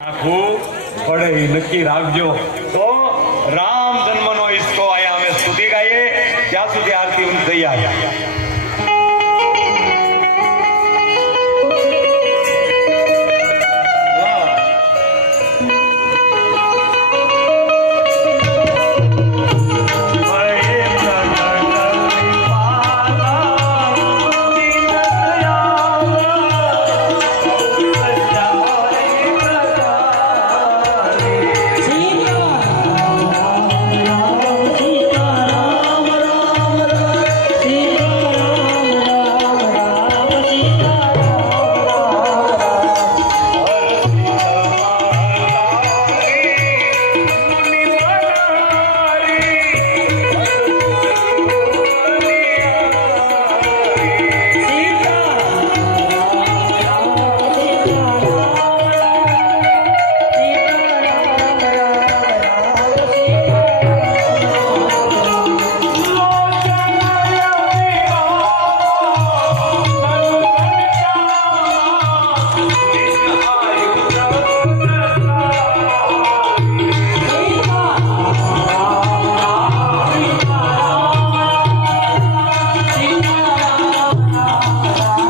આખું પડે એ નક્કી રાખજો. તો રામ જન્મનો હિસ્સો અહીંયા અમે સુધી ગાઈએ ત્યાં સુધી આરતી તૈયાર.